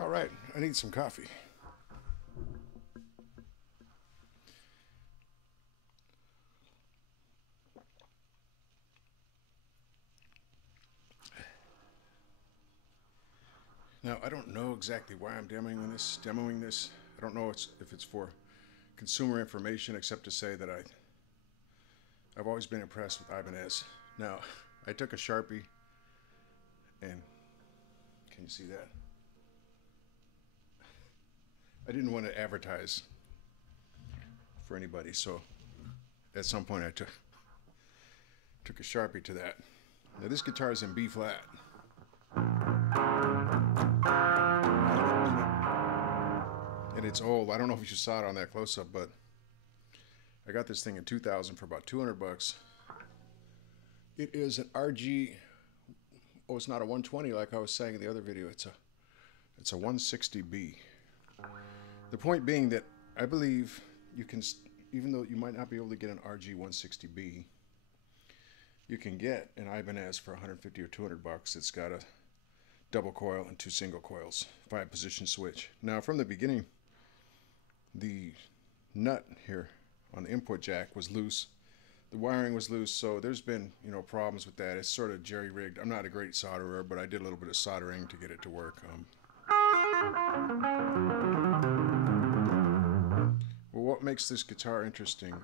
All right, I need some coffee. Now, I don't know exactly why I'm demoing this. I don't know if it's for consumer information, except to say that I've always been impressed with Ibanez. Now, I took a Sharpie, and can you see that? I didn't want to advertise for anybody, so at some point I took a Sharpie to that. Now, this guitar is in B flat. And it's old. I don't know if you saw it on that close-up, but I got this thing in 2000 for about 200 bucks. It is an RG. Oh, it's not a 120 like I was saying in the other video. It's a 160B. The point being that I believe you can, even though you might not be able to get an RG160B, you can get an Ibanez for 150 or 200 bucks. It's got a double coil and 2 single coils, 5-position switch. Now, from the beginning, the nut here on the input jack was loose. The wiring was loose, so there's been, problems with that. It's sort of jerry-rigged. I'm not a great solderer, but I did a little bit of soldering to get it to work. Well, what makes this guitar interesting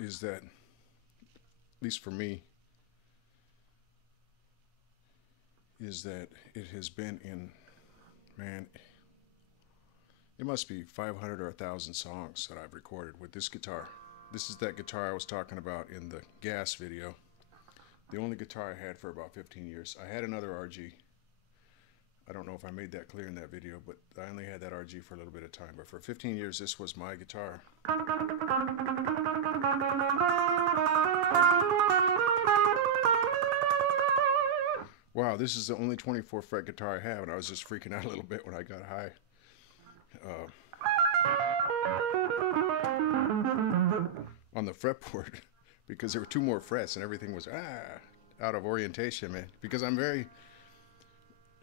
is that, at least for me, is that it has been in, man, it must be 500 or 1,000 songs that I've recorded with this guitar. This is that guitar I was talking about in the gas video. The only guitar I had for about 15 years. I had another RG. I don't know if I made that clear in that video, but I only had that RG for a little bit of time. But for 15 years, this was my guitar. Wow, this is the only 24 fret guitar I have, and I was just freaking out a little bit when I got high. On the fretboard, because there were 2 more frets and everything was out of orientation, man. Because I'm very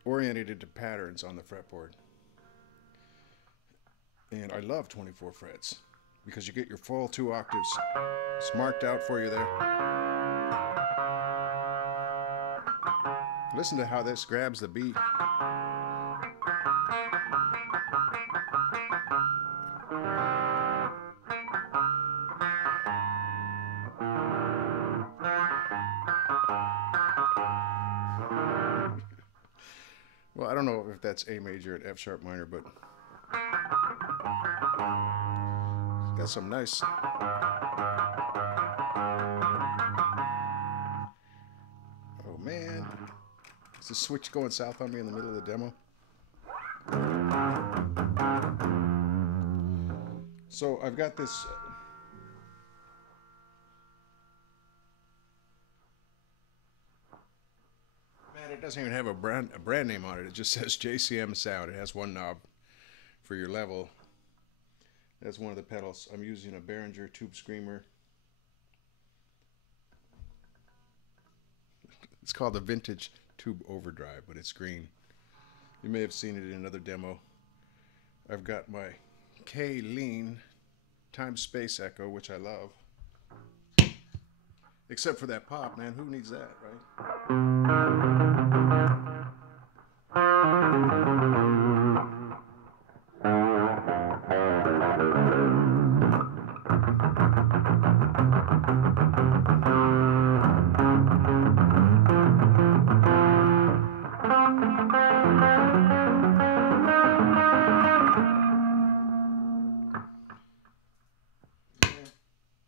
oriented to patterns on the fretboard, and I love 24 frets because you get your full 2 octaves. It's marked out for you there. Listen to how this grabs the beat. Well, I don't know if that's A major and F sharp minor, but got some nice. Oh man, is the switch going south on me in the middle of the demo? So I've got this. It doesn't even have a brand name on it. It just says JCM Sound. It has 1 knob for your level. That's one of the pedals. I'm using a Behringer Tube Screamer. It's called the Vintage Tube Overdrive, but it's green. You may have seen it in another demo. I've got my K-Lean Time Space Echo, which I love. Except for that pop, man. Who needs that, right?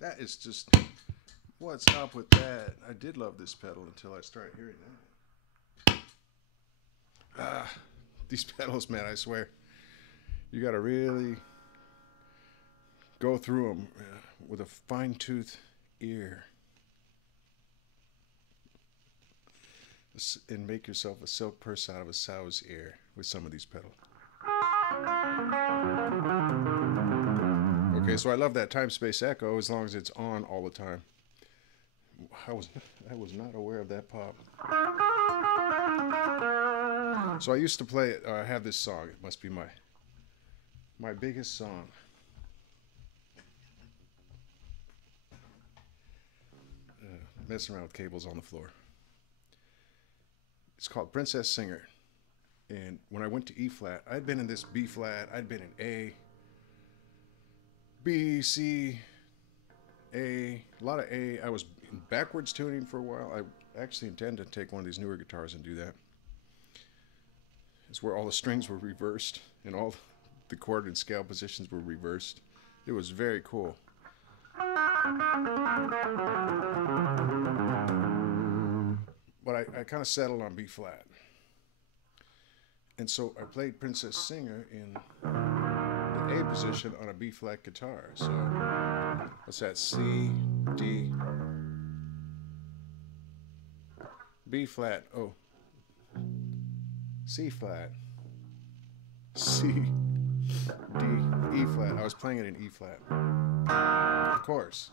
That is just... What's up with that? I did love this pedal until I started hearing that. These pedals, man, I swear. You got to really go through them with a fine-tooth ear. And make yourself a silk purse out of a sow's ear with some of these pedals. Okay, so I love that time space echo as long as it's on all the time. I was not aware of that pop. So I used to play it. I have this song. It must be my biggest song. Messing around with cables on the floor. It's called Princess Singer. And when I went to E flat, I'd been in this B flat, I'd been in A, B, C, A lot of A. I was in backwards tuning for a while. I actually intend to take one of these newer guitars and do that. It's where all the strings were reversed and all the chord and scale positions were reversed. It was very cool. But I kind of settled on B flat. And so I played Princess Singer in the A position on a B flat guitar. So what's that? C, D, B flat, oh, C flat, C, D, E flat. I was playing it in E flat. Of course.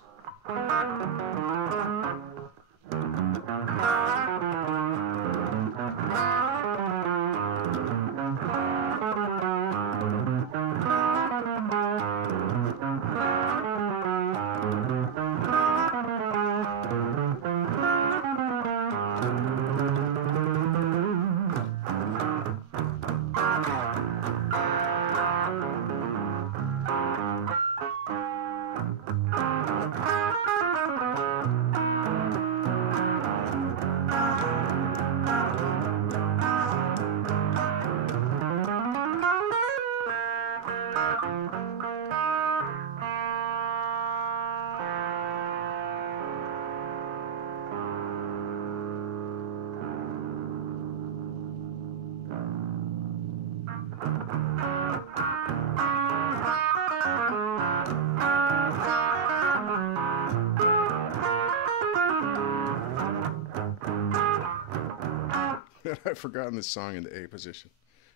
I've forgotten this song in the A position.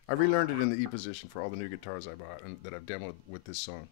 I relearned it in the E position for all the new guitars I bought and that I've demoed with this song.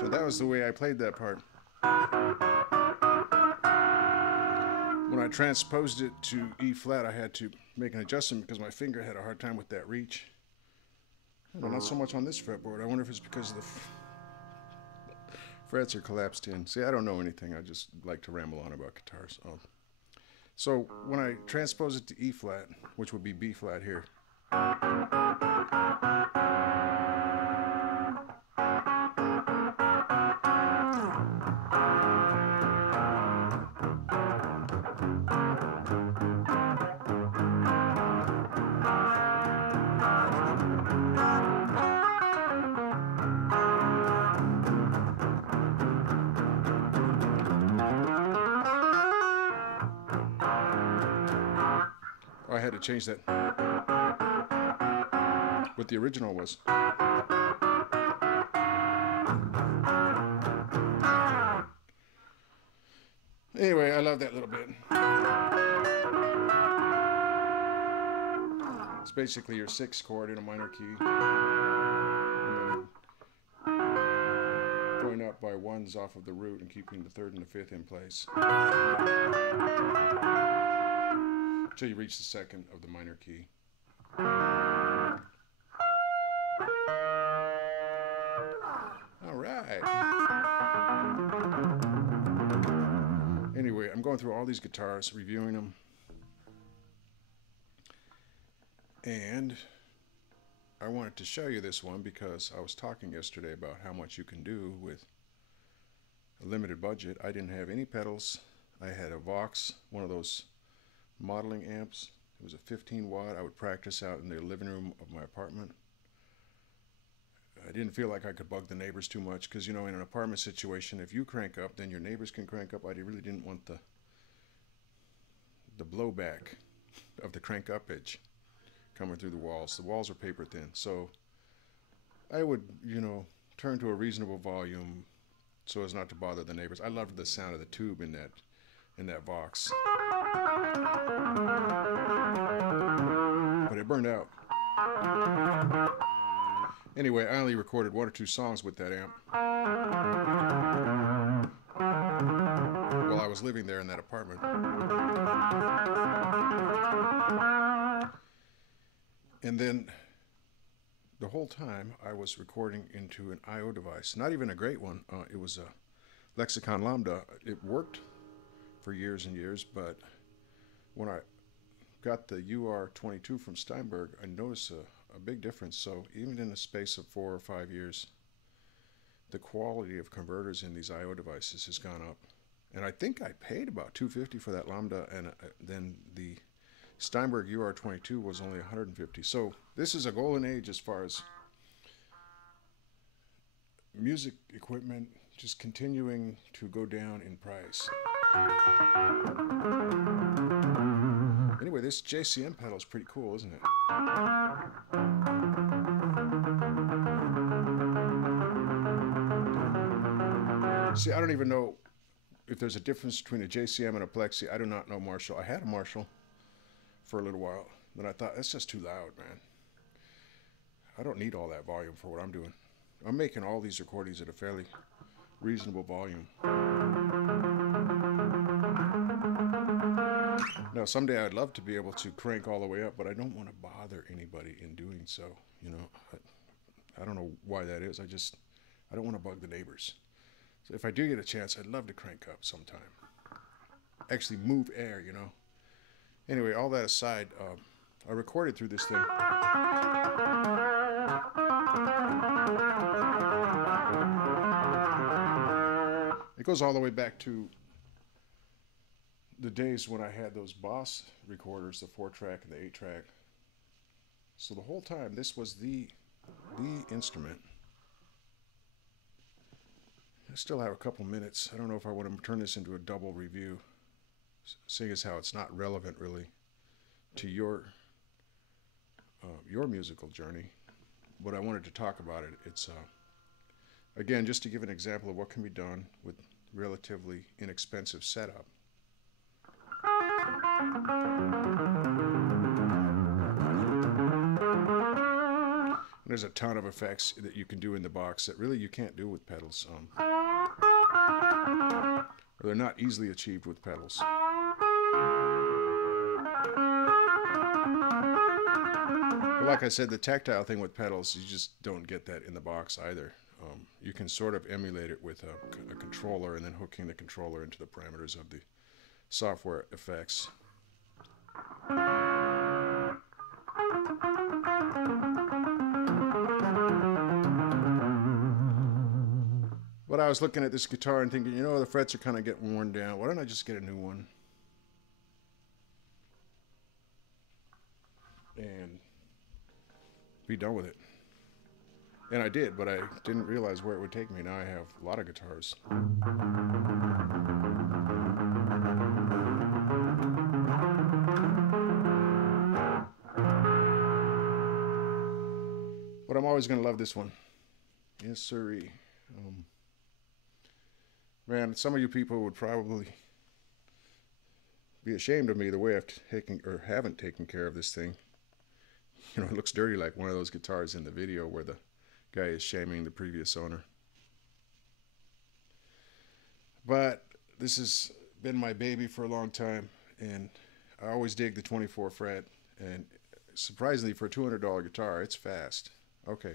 So that was the way I played that part. When I transposed it to E flat, I had to make an adjustment because my finger had a hard time with that reach. Well, not so much on this fretboard. I wonder if it's because of the frets are collapsed in. See, I don't know anything. I just like to ramble on about guitars. So when I transpose it to E flat, which would be B flat here, I had to change that. What the original was. Anyway, I love that little bit. It's basically your 6th chord in a minor key. And then going up by 1s off of the root and keeping the 3rd and the 5th in place. Until you reach the 2nd of the minor key. All right. anyway, I'm going through all these guitars, reviewing them, and I wanted to show you this one because I was talking yesterday about how much you can do with a limited budget. I didn't have any pedals. I had a Vox, one of those modeling amps. It was a 15 watt. I would practice out in the living room of my apartment. I didn't feel like I could bug the neighbors too much because, you know, in an apartment situation, if you crank up, then your neighbors can crank up. I really didn't want the blowback of the crank up edge coming through the walls. The walls are paper thin, so I would, you know, turn to a reasonable volume so as not to bother the neighbors. I loved the sound of the tube in that Vox, but it burned out. Anyway, I only recorded 1 or 2 songs with that amp while I was living there in that apartment. And then the whole time I was recording into an I/O device, not even a great one. It was a Lexicon Lambda. It worked for years and years, but when I got the UR22 from Steinberg, I noticed a big difference. So even in the space of 4 or 5 years, the quality of converters in these I/O devices has gone up. And I think I paid about $250 for that Lambda, and then the Steinberg UR22 was only $150. So this is a golden age as far as music equipment just continuing to go down in price. Anyway, this JCM pedal is pretty cool, isn't it? See, I don't even know if there's a difference between a JCM and a Plexi. I do not know Marshall. I had a Marshall for a little while, but I thought, that's just too loud, man. I don't need all that volume for what I'm doing. I'm making all these recordings at a fairly reasonable volume. Now, someday I'd love to be able to crank all the way up, but I don't want to bother anybody in doing so. You know, I don't know why that is. I don't want to bug the neighbors. So if I do get a chance, I'd love to crank up sometime. Actually move air, you know. Anyway, all that aside, I recorded through this thing. It goes all the way back to the days when I had those Boss recorders, the 4-track and the 8-track. So the whole time, this was the instrument. I still have a couple minutes. I don't know if I want to turn this into a double review, seeing as how it's not relevant really to your musical journey, but I wanted to talk about it. It's again, just to give an example of what can be done with relatively inexpensive setup. And there's a ton of effects that you can do in the box that really you can't do with pedals. Or they're not easily achieved with pedals. But like I said, the tactile thing with pedals, you just don't get that in the box either. You can sort of emulate it with a controller and then hooking the controller into the parameters of the software effects. But I was looking at this guitar and thinking, you know, the frets are kind of getting worn down. Why don't I just get a new one? And be done with it. And I did, but I didn't realize where it would take me. Now I have a lot of guitars. But I'm always going to love this one. Yes, sirree. Man, some of you people would probably be ashamed of me the way I've taken or haven't taken care of this thing. You know, it looks dirty like one of those guitars in the video where the guy is shaming the previous owner. But this has been my baby for a long time, and I always dig the 24 fret, and surprisingly for a $200 guitar, it's fast. Okay.